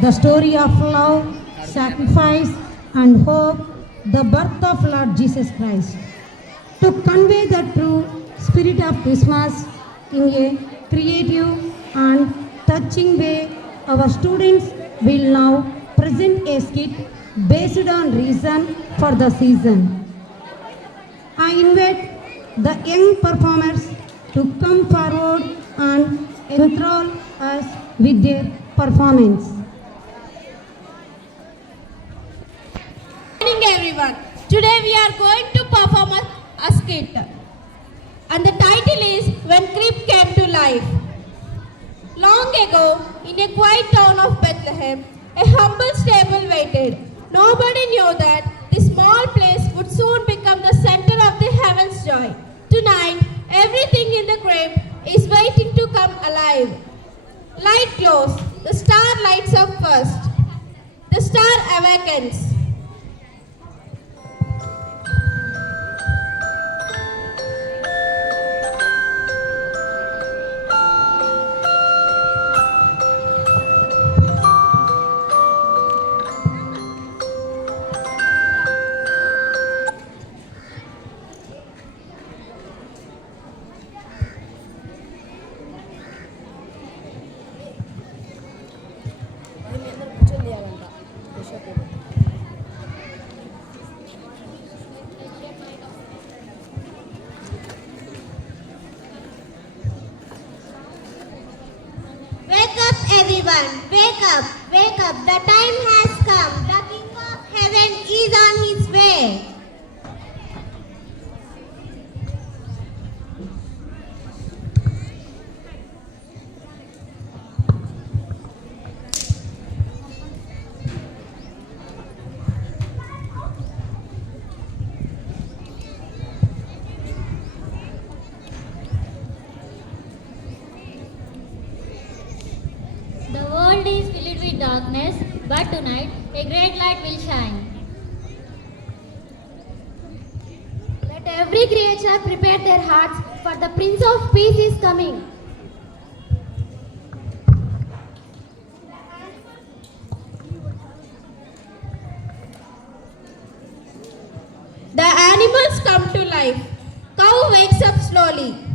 the story of love, sacrifice, and hope, the birth of Lord Jesus Christ. To convey the true spirit of Christmas in a creative and touching way, our students will now present a skit based on reason for the season. I invite the young performers to come forward and enthrall us with their performance. Good morning everyone. Today we are going to perform a skit. And the title is When Crib Came to Life. Long ago, in a quiet town of Bethlehem, a humble stable waited. Nobody knew that this small place would soon become the center of the heaven's joy. Tonight, everything in the crib is waiting to come alive. Light glows, the star lights up first. The star awakens. Everyone, wake up, the time has come, the King of Heaven is on his way. The world is filled with darkness, but tonight a great light will shine. Let every creature prepare their hearts, for the Prince of Peace is coming. The animals come to life. Cow wakes up slowly.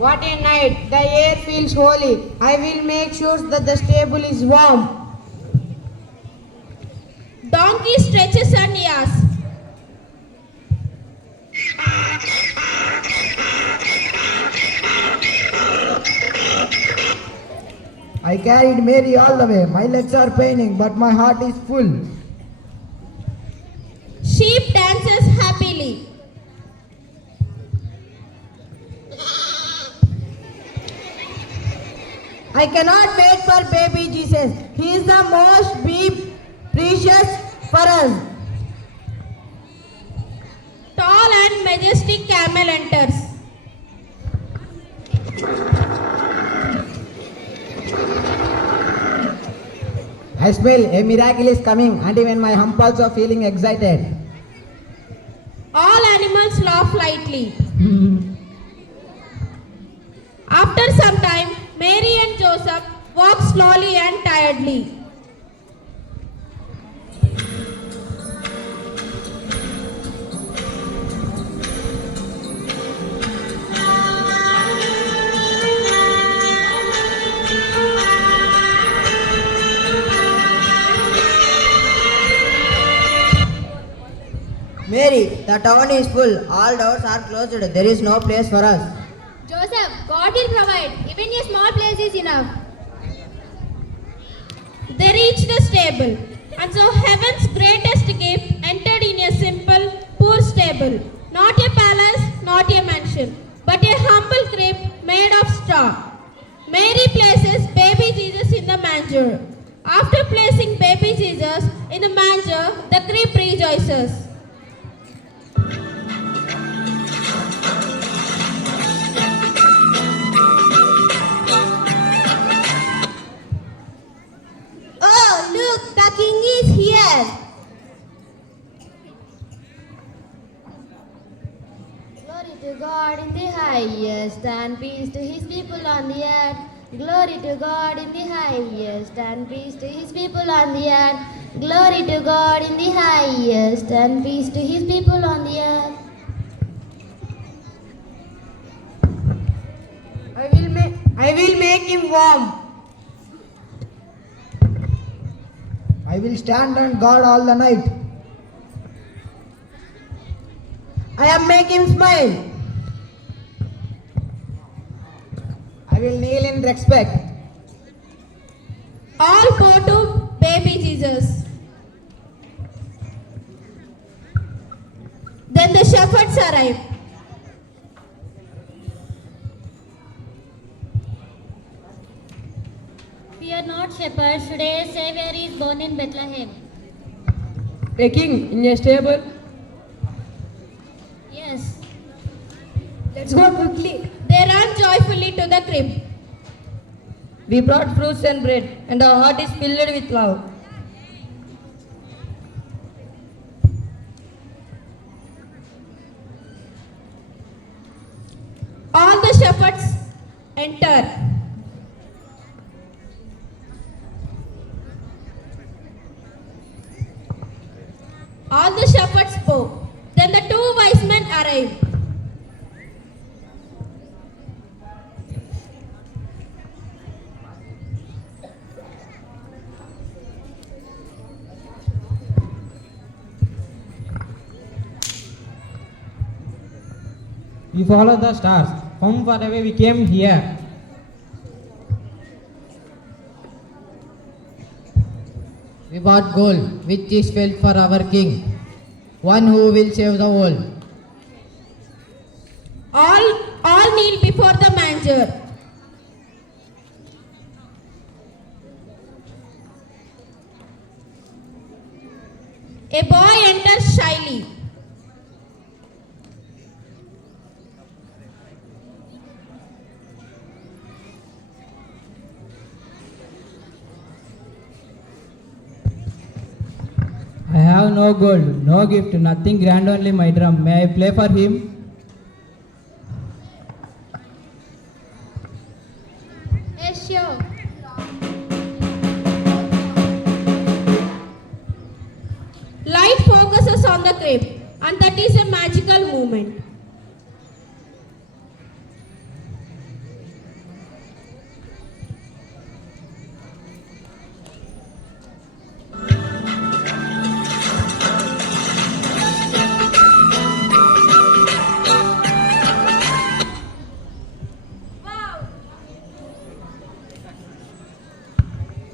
What a night! The air feels holy. I will make sure that the stable is warm. Donkey stretches and yaws. I carried Mary all the way. My legs are paining, but my heart is full. Sheep dances happily. I cannot wait for baby Jesus. He is the most precious for us. Tall and majestic camel enters. I smell a miracle is coming, and even my hump also feeling excited. All animals laugh lightly. After some time, Mary and Joseph walk slowly and tiredly. Mary, the town is full. All doors are closed. There is no place for us. Joseph, God will provide. Even a small place is enough. They reach the stable, and so heaven's greatest gift entered in a simple, poor stable. Not a palace, not a mansion, but a humble crib made of straw. Mary places baby Jesus in the manger. After placing baby Jesus in the manger, the crib rejoices. Oh, look, the king is here. to God in the highest, and peace to his people on the earth. Glory to God in the highest, and peace to his people on the earth. Glory to God in the highest, and peace to his people on the earth. I will make him warm. I will stand on guard all the night. I am making him smile. I will kneel in respect. All go to baby Jesus. Then the shepherds arrive. Fear not, shepherds, today a Savior is born in Bethlehem. A king in a stable. Yes. Let's go quickly. They run joyfully to the crib. We brought fruits and bread, and our heart is filled with love. All the shepherds enter. All the shepherds spoke. Then the two wise men arrived. We follow the stars. From far away we came here. We bought gold, which is felt for our king, one who will save the world. All kneel before the manger. A boy enters shyly. I have no gold, no gift, nothing grand, only my drum. May I play for him? Yes, sure. Light focuses on the crib, and that is a magical moment.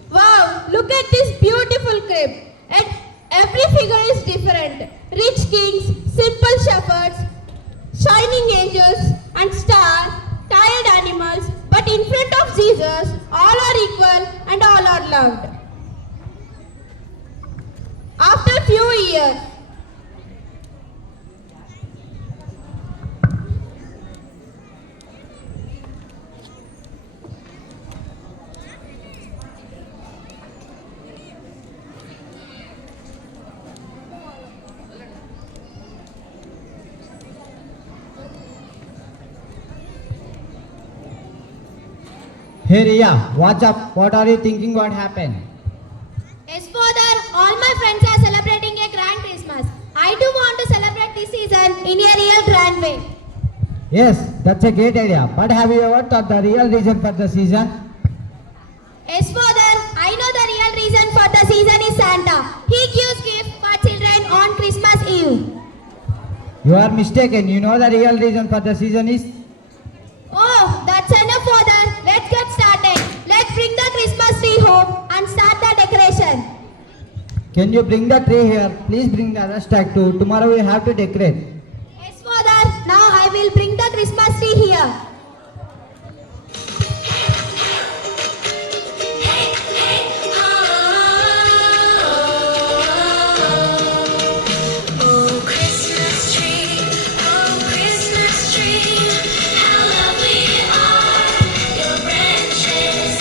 Wow, look at this beautiful crib. And every figure is different. Rich kings, simple shepherds, shining angels and stars, tired animals. But in front of Jesus, all are equal and all are loved. After a few years, Hey Ria, what's up? What are you thinking? What happened? Yes, Father, all my friends are celebrating a grand Christmas. I too want to celebrate this season in a real grand way. Yes, that's a great idea. But have you ever thought the real reason for the season? Yes, Father, I know the real reason for the season is Santa. He gives gifts for children on Christmas Eve. You are mistaken. You know the real reason for the season is? Oh, that's enough, Father. Let's get started. Let's bring the Christmas tree home and start the decoration. Can you bring the tree here? Please bring the other stack too. Tomorrow we have to decorate. Yes, Father. Now I will bring the Christmas tree here. Oh Christmas tree, how lovely are your branches.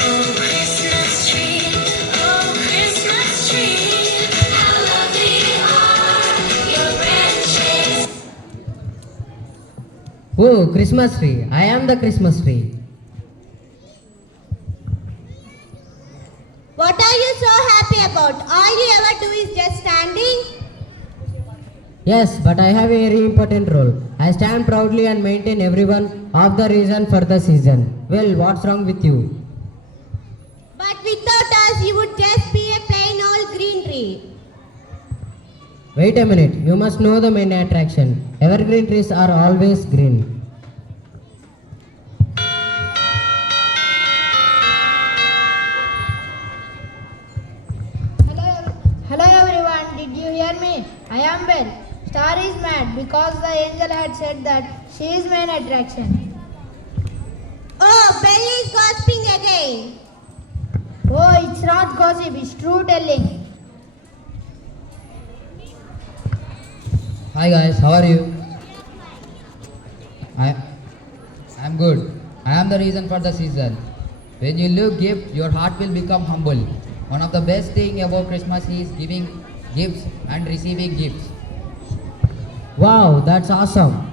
Oh Christmas tree, how lovely are your branches. Oh, Christmas tree. I am the Christmas tree. What are you so happy about? All you ever do is just standing. Yes, but I have a very important role. I stand proudly and maintain everyone of the reason for the season. Well, what's wrong with you? But without us, you would just be a plain old green tree. Wait a minute, you must know the main attraction. Evergreen trees are always green. Hello everyone, did you hear me? I am Belle. Star is mad because the angel had said that she is main attraction. Oh, Belle is gossiping again. Oh, it's not gossip, it's true telling. Hi guys, how are you? I'm good. I am the reason for the season. When you look gift, your heart will become humble. One of the best thing about Christmas is giving gifts and receiving gifts. Wow, that's awesome.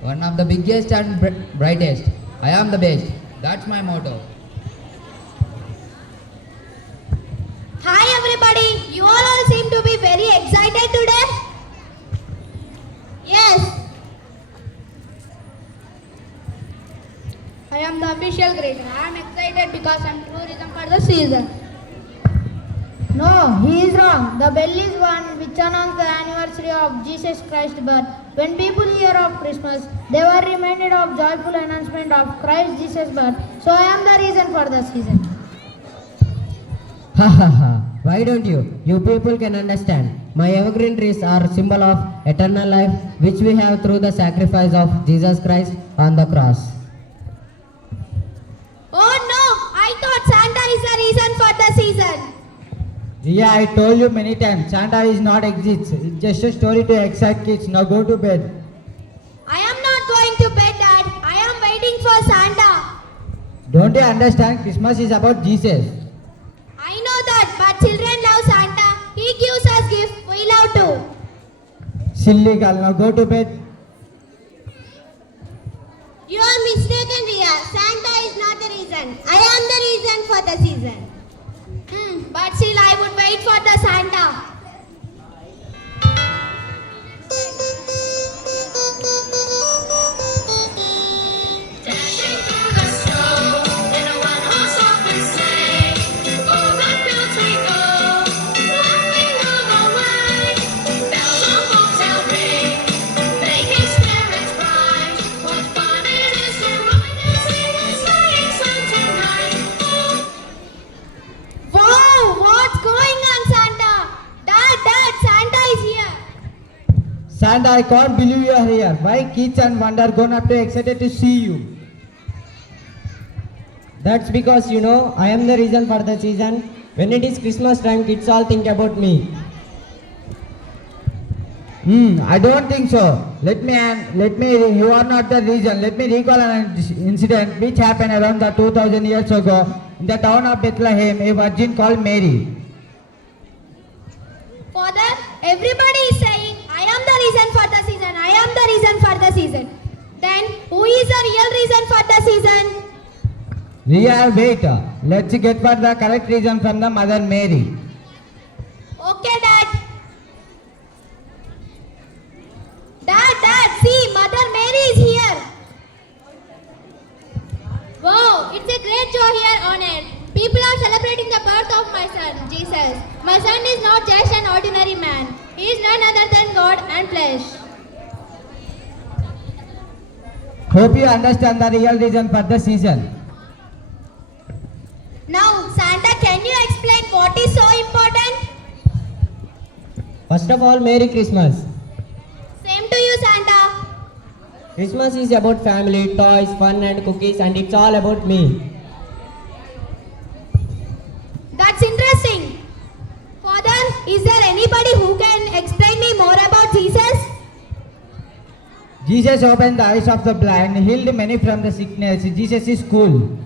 One of the biggest and brightest. I am the best. That's my motto. Hi everybody, you all seem to be very excited today. Yes, I am the official greeter. I am excited because I am true reason for the season. No, he is wrong. The bell is one which announced the anniversary of Jesus Christ's birth. When people hear of Christmas, they were reminded of joyful announcement of Christ Jesus' birth. So I am the reason for the season. Ha ha ha. Why don't you? You people can understand. My evergreen trees are symbol of eternal life which we have through the sacrifice of Jesus Christ on the cross. oh no, I thought Santa is the reason for the season. Yeah, I told you many times, Santa is not exists. It's just a story to excite kids. Now go to bed. I am not going to bed, Dad. I am waiting for Santa. Don't you understand? Christmas is about Jesus. I know that, but children love Santa. He gives us gifts. We love too. Silly girl, now go to bed. You are mistaken, Ria. Santa is not the reason. I am the reason for the season. But still, I would wait for the Santa. Dashing through the snow in a one-horse open sleigh. Over fields we go, laughing all the way. Bells on bobtail ring, making spirits bright. What fun it is to ride and sing a sleighing song tonight! Wow, what's going on, Santa? Dad, Santa is here. Santa, I can't believe you are here. Why kids and wonder grown up to excited to see you? That's because I am the reason for the season. When it is Christmas time, kids all think about me. I don't think so. You are not the reason. Let me recall an incident which happened around the 2000 years ago in the town of Bethlehem, a virgin called Mary. Father, everybody is saying, I am the reason for the season. I am the reason for the season. Then, who is the real reason for the season? Ria, wait. Let's get for the correct reason from the Mother Mary. Okay, Dad. Dad, see, Mother Mary is here. Wow, it's a great joy here on earth. People are celebrating the birth of my son, Jesus. My son is not just an ordinary man. He is none other than God and flesh. Hope you understand the real reason for the season. Now, Santa, can you explain what is so important? First of all, Merry Christmas. Same to you, Santa. Christmas is about family, toys, fun and cookies, and it's all about me. That's interesting. Father, is there anybody who can explain me more about Jesus? Jesus opened the eyes of the blind, healed many from the sickness. Jesus is cool.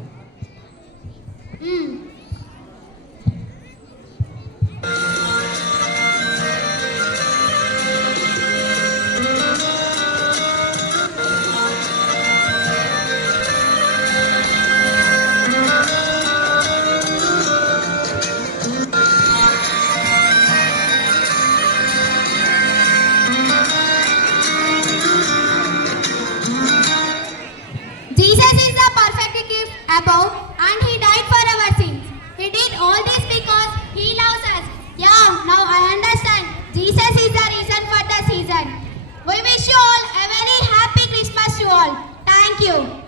Thank you.